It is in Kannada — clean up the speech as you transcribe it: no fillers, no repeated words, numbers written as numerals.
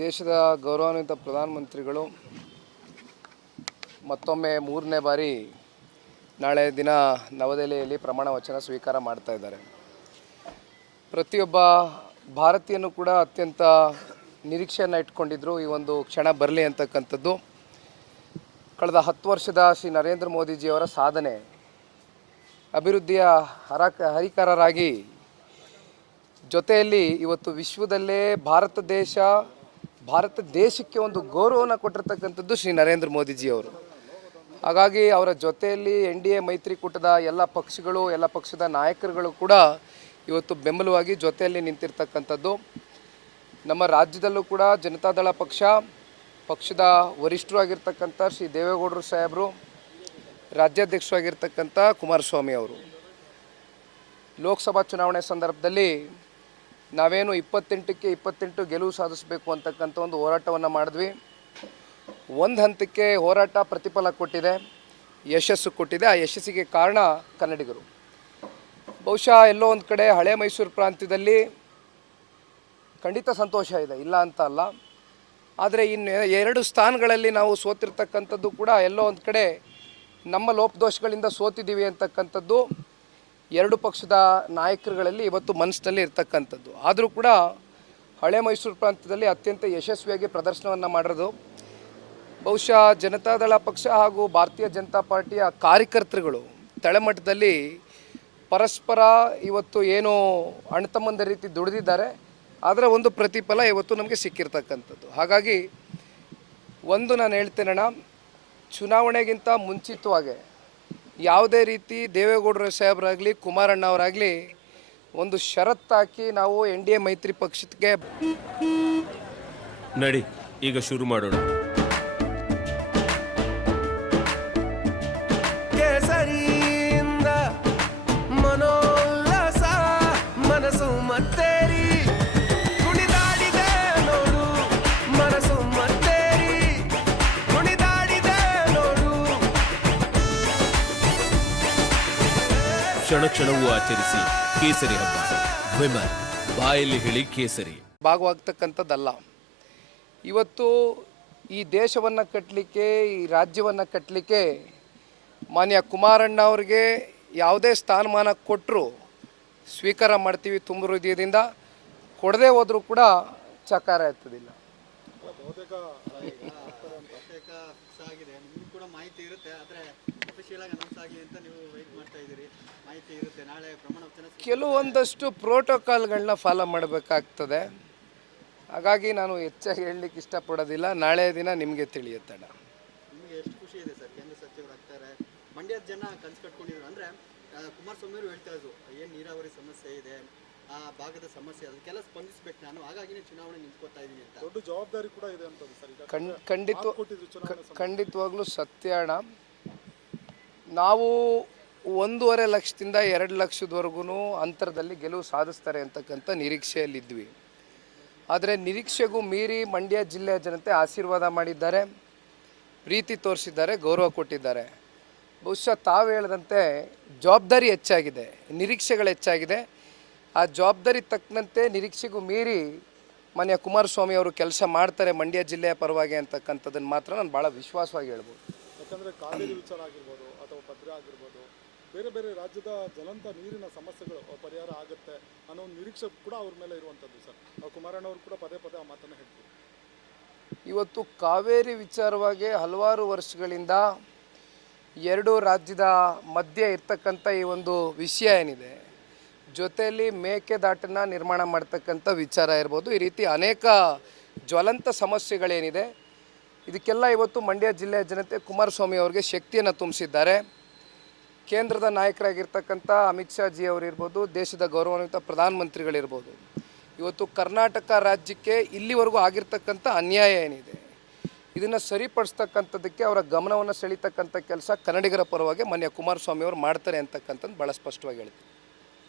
ದೇಶದ ಗೌರವಾನ್ವಿತ ಪ್ರಧಾನಮಂತ್ರಿಗಳು ಮತ್ತೊಮ್ಮೆ ಮೂರನೇ ಬಾರಿ ನಾಳೆ ದಿನ ನವದೆಹಲಿಯಲ್ಲಿ ಪ್ರಮಾಣ ವಚನ ಸ್ವೀಕಾರ ಮಾಡ್ತಾ ಇದ್ದಾರೆ. ಪ್ರತಿಯೊಬ್ಬ ಭಾರತೀಯನು ಕೂಡ ಅತ್ಯಂತ ನಿರೀಕ್ಷೆಯನ್ನು ಇಟ್ಕೊಂಡಿದ್ರು ಈ ಒಂದು ಕ್ಷಣ ಬರಲಿ ಅಂತಕ್ಕಂಥದ್ದು. ಕಳೆದ 10 ವರ್ಷದ ಶ್ರೀ ನರೇಂದ್ರ ಮೋದಿಜಿಯವರ ಸಾಧನೆ, ಅಭಿವೃದ್ಧಿಯ ಹರಿಕಾರರಾಗಿ ಜೊತೆಯಲ್ಲಿ ಇವತ್ತು ವಿಶ್ವದಲ್ಲೇ ಭಾರತ ದೇಶಕ್ಕೆ ಒಂದು ಗೌರವವನ್ನು ಕೊಟ್ಟಿರ್ತಕ್ಕಂಥದ್ದು ಶ್ರೀ ನರೇಂದ್ರ ಮೋದಿಜಿಯವರು. ಹಾಗಾಗಿ ಅವರ ಜೊತೆಯಲ್ಲಿ NDA ಮೈತ್ರಿಕೂಟದ ಎಲ್ಲ ಪಕ್ಷಗಳು, ಎಲ್ಲ ಪಕ್ಷದ ನಾಯಕರುಗಳು ಕೂಡ ಇವತ್ತು ಬೆಂಬಲವಾಗಿ ಜೊತೆಯಲ್ಲಿ ನಿಂತಿರ್ತಕ್ಕಂಥದ್ದು. ನಮ್ಮ ರಾಜ್ಯದಲ್ಲೂ ಕೂಡ ಜನತಾದಳ ಪಕ್ಷದ ವರಿಷ್ಠರು ಆಗಿರ್ತಕ್ಕಂಥ ಶ್ರೀ ದೇವೇಗೌಡರು ಸಾಹೇಬರು, ರಾಜ್ಯಾಧ್ಯಕ್ಷರಾಗಿರ್ತಕ್ಕಂಥ ಕುಮಾರಸ್ವಾಮಿ ಅವರು ಲೋಕಸಭಾ ಚುನಾವಣೆ ಸಂದರ್ಭದಲ್ಲಿ ನಾವೇನು 28ಕ್ಕೆ 28 ಗೆಲುವು ಸಾಧಿಸಬೇಕು ಅಂತಕ್ಕಂಥ ಒಂದು ಹೋರಾಟವನ್ನು ಮಾಡಿದ್ವಿ. ಒಂದು ಹಂತಕ್ಕೆ ಹೋರಾಟ ಪ್ರತಿಫಲ ಕೊಟ್ಟಿದೆ, ಯಶಸ್ಸು ಕೊಟ್ಟಿದೆ. ಆ ಯಶಸ್ಸಿಗೆ ಕಾರಣ ಕನ್ನಡಿಗರು. ಬಹುಶಃ ಎಲ್ಲೋ ಒಂದು ಕಡೆ ಹಳೆ ಮೈಸೂರು ಪ್ರಾಂತ್ಯದಲ್ಲಿ ಖಂಡಿತ ಸಂತೋಷ ಇದೆ, ಇಲ್ಲ ಅಂತ ಅಲ್ಲ. ಆದರೆ ಇನ್ನು 2 ಸ್ಥಾನಗಳಲ್ಲಿ ನಾವು ಸೋತಿರ್ತಕ್ಕಂಥದ್ದು ಕೂಡ ಎಲ್ಲೋ ಒಂದು ಕಡೆ ನಮ್ಮ ಲೋಪದೋಷಗಳಿಂದ ಸೋತಿದ್ದೀವಿ ಅಂತಕ್ಕಂಥದ್ದು 2 ಪಕ್ಷದ ನಾಯಕರುಗಳಲ್ಲಿ ಇವತ್ತು ಮನಸ್ಸಿನಲ್ಲಿ ಇರ್ತಕ್ಕಂಥದ್ದು. ಆದರೂ ಕೂಡ ಹಳೆ ಮೈಸೂರು ಪ್ರಾಂತ್ಯದಲ್ಲಿ ಅತ್ಯಂತ ಯಶಸ್ವಿಯಾಗಿ ಪ್ರದರ್ಶನವನ್ನು ಮಾಡಿರೋದು ಬಹುಶಃ ಜನತಾದಳ ಪಕ್ಷ ಹಾಗೂ ಭಾರತೀಯ ಜನತಾ ಪಾರ್ಟಿಯ ಕಾರ್ಯಕರ್ತರುಗಳು ತಳಮಟ್ಟದಲ್ಲಿ ಪರಸ್ಪರ ಇವತ್ತು ಏನು ಅಣ್ಣತಮ್ಮಂದ ರೀತಿ ದುಡಿದಿದ್ದಾರೆ. ಅದರ ಒಂದು ಪ್ರತಿಫಲ ಇವತ್ತು ನಮಗೆ ಸಿಕ್ಕಿರ್ತಕ್ಕಂಥದ್ದು. ಹಾಗಾಗಿ ಒಂದು ನಾನು ಹೇಳ್ತೇನಣ್ಣ, ಚುನಾವಣೆಗಿಂತ ಮುಂಚಿತವಾಗಿ ಯಾವುದೇ ರೀತಿ ದೇವೇಗೌಡರ ಸಾಹೇಬರಾಗಲಿ ಕುಮಾರಣ್ಣ ಅವರಾಗಲಿ ಒಂದು ಷರತ್ತಾಕಿ ನಾವು NDA ಮೈತ್ರಿ ಪಕ್ಷಕ್ಕೆ ನಡಿ ಈಗ ಶುರು ಮಾಡೋಣ. ಕೇಸರಿಯಿಂದ ಮನೋಲ್ಲಾಸ ಮನಸ್ಸು ಮತ್ತೇರಿ ಕುಣಿದಾಡಿದೆ ನೋಡು, ಮನಸ್ಸು ಮತ್ತೇರಿ ಕುಣಿದಾಡಿದೆ ನೋಡು. ಕ್ಷಣ ಕ್ಷಣವೂ ಆಚರಿಸಿ ಕೇಸರಿ ಹಬ್ಬ. ವಿಮಲ್ ಬಾಯಲ್ಲಿ ಹೇಳಿ ಕೇಸರಿ ಭಾಗವಾಗ್ತಕ್ಕಂಥದ್ದಲ್ಲ. ಇವತ್ತು ಈ ದೇಶವನ್ನು ಕಟ್ಟಲಿಕ್ಕೆ, ಈ ರಾಜ್ಯವನ್ನು ಕಟ್ಟಲಿಕ್ಕೆ ಮಾನ್ಯ ಕುಮಾರಣ್ಣ ಅವರಿಗೆ ಯಾವುದೇ ಸ್ಥಾನಮಾನ ಕೊಟ್ಟರು ಸ್ವೀಕಾರ ಮಾಡ್ತೀವಿ ತುಂಬ ಹೃದಯದಿಂದ. ಕೊಡದೆ ಹೋದರೂ ಕೂಡ ಚಕಾರ ಎತ್ತದಿಲ್ಲ. ಕೆಲವೊಂದಷ್ಟು ಪ್ರೋಟೋಕಾಲ್ಗಳನ್ನ ಫಾಲೋ ಮಾಡಬೇಕಾಗ್ತದೆ. ಹಾಗಾಗಿ ನಾನು ಹೆಚ್ಚಾಗಿ ಹೇಳಲಿಕ್ಕೆ ಇಷ್ಟಪಡೋದಿಲ್ಲ. ನಾಳೆ ದಿನ ನಿಮಗೆ ತಿಳಿಯುತ್ತಣ್ಣ. ನಿಮಗೆ ಎಷ್ಟು ಖುಷಿ ಇದೆ ಸರ್, ಕೇಂದ್ರ ಸಚಿವರಾಗ್ತಾರೆ? ಮಂಡ್ಯದ ಜನ ಕನಸು ಕಟ್ಕೊಂಡಿದ್ರು. ಅಂದರೆ ಕುಮಾರಸ್ವಾಮಿ ಅವರು ಹೇಳ್ತಾ ಇದ್ರು, ಏನು ನೀರಾವರಿ ಸಮಸ್ಯೆ ಇದೆ, ಆ ಭಾಗದ ಸಮಸ್ಯೆ, ಅದಕ್ಕೆಲ್ಲ ಸ್ಪಂದಿಸಬೇಕು ನಾನು, ಹಾಗಾಗಿನೇ ಚುನಾವಣೆ ನಿಂತ್ಕೋತಾ ಇದ್ದೀನಿ ಅಂತ. ದೊಡ್ಡ ಜವಾಬ್ದಾರಿ ಕೂಡ ಇದೆ ಅಂತ ಸರ್. ಖಂಡಿತವಾಗ್ಲೂ ಸತ್ಯ ಅಣ್ಣ. ನಾವು 1.5 ಲಕ್ಷದಿಂದ 2 ಲಕ್ಷದವರೆಗೂ ಅಂತರದಲ್ಲಿ ಗೆಲುವು ಸಾಧಿಸ್ತಾರೆ ಅಂತಕ್ಕಂಥ ನಿರೀಕ್ಷೆಯಲ್ಲಿದ್ವಿ. ಆದರೆ ನಿರೀಕ್ಷೆಗೂ ಮೀರಿ ಮಂಡ್ಯ ಜಿಲ್ಲೆಯ ಜನತೆ ಆಶೀರ್ವಾದ ಮಾಡಿದ್ದಾರೆ, ಪ್ರೀತಿ ತೋರಿಸಿದ್ದಾರೆ, ಗೌರವ ಕೊಟ್ಟಿದ್ದಾರೆ. ಬಹುಶಃ ತಾವು ಹೇಳಿದಂತೆ ಜವಾಬ್ದಾರಿ ಹೆಚ್ಚಾಗಿದೆ, ನಿರೀಕ್ಷೆಗಳು ಹೆಚ್ಚಾಗಿದೆ. ಆ ಜವಾಬ್ದಾರಿ ತಕ್ಕಂತೆ ನಿರೀಕ್ಷೆಗೂ ಮೀರಿ ಮಾನ್ಯ ಕುಮಾರಸ್ವಾಮಿ ಅವರು ಕೆಲಸ ಮಾಡ್ತಾರೆ ಮಂಡ್ಯ ಜಿಲ್ಲೆಯ ಪರವಾಗಿ ಅಂತಕ್ಕಂಥದ್ದನ್ನು ಮಾತ್ರ ನಾನು ಭಾಳ ವಿಶ್ವಾಸವಾಗಿ ಹೇಳ್ಬೋದು. ಯಾಕಂದರೆ ಕಾವೇರಿ ವಿಚಾರ ಆಗಿರ್ಬೋದು ಅಥವಾ ಭದ್ರಾ ಆಗಿರ್ಬೋದು, ಬೇರೆ ಬೇರೆ ರಾಜ್ಯದ ಜ್ವಲಂತ ನೀರಿನ ಸಮಸ್ಯೆಗಳು ಪರಿಹಾರ ಆಗುತ್ತೆ ಅನ್ನೋ ಒಂದು ನಿರೀಕ್ಷೆ ಕೂಡ ಅವ್ರ ಮೇಲೆ ಇರುವಂಥದ್ದು ಸರ್. ಕುಮಾರಣ್ಣ ಅವರು ಕೂಡ ಪದೇ ಆ ಮಾತನ್ನು ಹೇಳ್ತೀವಿ. ಇವತ್ತು ಕಾವೇರಿ ವಿಚಾರವಾಗಿ ಹಲವಾರು ವರ್ಷಗಳಿಂದ 2 ರಾಜ್ಯದ ಮಧ್ಯೆ ಇರ್ತಕ್ಕಂಥ ಈ ಒಂದು ವಿಷಯ ಏನಿದೆ, ಜೊತೆಯಲ್ಲಿ ಮೇಕೆದಾಟನ್ನು ನಿರ್ಮಾಣ ಮಾಡ್ತಕ್ಕಂಥ ವಿಚಾರ ಇರ್ಬೋದು, ಈ ರೀತಿ ಅನೇಕ ಜ್ವಲಂತ ಸಮಸ್ಯೆಗಳೇನಿದೆ, ಇದಕ್ಕೆಲ್ಲ ಇವತ್ತು ಮಂಡ್ಯ ಜಿಲ್ಲೆಯ ಜನತೆ ಕುಮಾರಸ್ವಾಮಿ ಅವರಿಗೆ ಶಕ್ತಿಯನ್ನು ತುಂಬಿಸಿದ್ದಾರೆ. ಕೇಂದ್ರದ ನಾಯಕರಾಗಿರ್ತಕ್ಕಂಥ ಅಮಿತ್ ಶಾ ಜಿ ಅವರಿರ್ಬೋದು, ದೇಶದ ಗೌರವಾನ್ವಿತ ಪ್ರಧಾನಮಂತ್ರಿಗಳಿರ್ಬೋದು, ಇವತ್ತು ಕರ್ನಾಟಕ ರಾಜ್ಯಕ್ಕೆ ಇಲ್ಲಿವರೆಗೂ ಆಗಿರ್ತಕ್ಕಂಥ ಅನ್ಯಾಯ ಏನಿದೆ ಇದನ್ನು ಸರಿಪಡಿಸ್ತಕ್ಕಂಥದ್ದಕ್ಕೆ ಅವರ ಗಮನವನ್ನು ಸೆಳೀತಕ್ಕಂಥ ಕೆಲಸ ಕನ್ನಡಿಗರ ಪರವಾಗಿ ಮಾನ್ಯ ಕುಮಾರಸ್ವಾಮಿ ಅವರು ಮಾಡ್ತಾರೆ ಅಂತಕ್ಕಂಥದ್ದು ಭಾಳ ಸ್ಪಷ್ಟವಾಗಿ ಹೇಳ್ತೀನಿ.